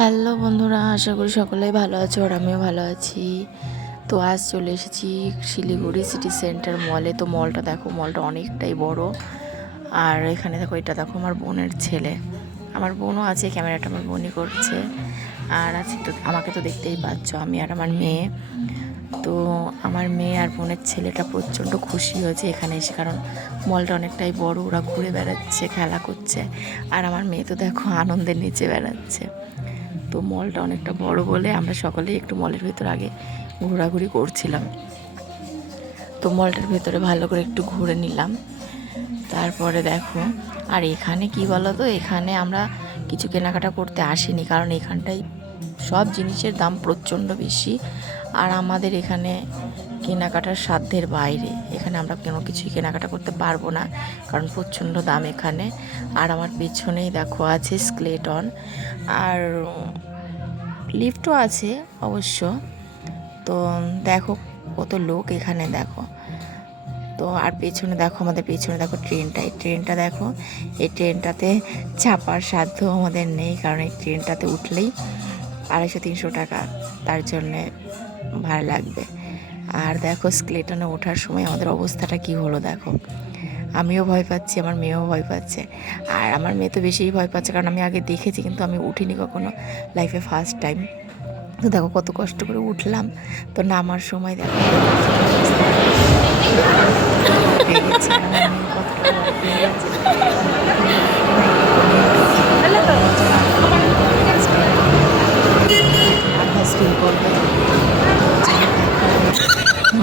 Hello বন্ধুরা, আশা করি সকলেই ভালো আছো আর আমিও ভালো আছি। তো আজ চলে এসেছি শিলিগুড়ি সিটি সেন্টার মলে। তো মলটা দেখো, মলটা অনেকটাই বড়। আর এখানে দেখো, এটা দেখো আমার বোনের ছেলে, আমার বোনও আছে, ক্যামেরাটা আমার বোনই করছে। আর আছে তো, আমাকে তো দেখতেই পাচ্ছ, আমি আর আমার মেয়ে। তো আমার মেয়ে আর বোনের ছেলেটা প্রচণ্ড খুশি হয়েছে এখানে এসে, কারণ মলটা অনেকটাই বড়, ওরা ঘুরে বেড়াচ্ছে, খেলা করছে। আর আমার মেয়ে তো দেখো আনন্দের নিচে বেড়াচ্ছে। তো মলটা অনেকটা বড় বলে আমরা সকলেই একটু মলের ভিতর আগে ঘোরাঘুরি করছিলাম। তো মলটার ভেতরে ভালো করে একটু ঘুরে নিলাম। তারপরে দেখো, আর এখানে কি বলো তো, এখানে আমরা কিছু কেনাকাটা করতে আসিনি, কারণ এখানটায় সব জিনিসের দাম প্রচণ্ড বেশি। আর আমাদের এখানে কেনাকাটার সাধ্যের বাইরে, এখানে আমরা কোনো কিছুই কেনাকাটা করতে পারবো না, কারণ প্রচণ্ড দাম এখানে। আর আমার পেছনেই দেখো আছে স্কেলেটন, আর লিফটও আছে অবশ্য। তো দেখো কত লোক এখানে দেখো। তো আর পেছনে দেখো, আমাদের পেছনে দেখো ট্রেনটা, এই ট্রেনটা দেখো, এই ট্রেনটাতে চাপার সাধ্য আমাদের নেই, কারণ এই ট্রেনটাতে উঠলেই 250-300 টাকা তার জন্যে ভাড়া লাগবে। আর দেখো স্কেলেটনে ওঠার সময় আমাদের অবস্থাটা কি হলো দেখো। আমিও ভয় পাচ্ছি, আমার মেয়েও ভয় পাচ্ছে। আর আমার মেয়ে তো বেশিই ভয় পাচ্ছে, কারণ আমি আগে দেখেছি কিন্তু আমি উঠিনি কখনো, লাইফে ফার্স্ট টাইম। তো দেখো কত কষ্ট করে উঠলাম। তো নামার সময় দেখো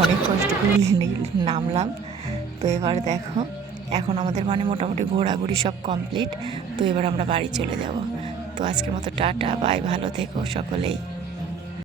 অনেক কষ্ট করে নামলাম। তো এবার দেখো, এখন আমাদের মানে মোটামুটি ঘোরাঘুরি সব কমপ্লিট। তো এবার আমরা বাড়ি চলে যাব। তো আজকের মতো টাটা বাই, ভালো থেকো সকলেই।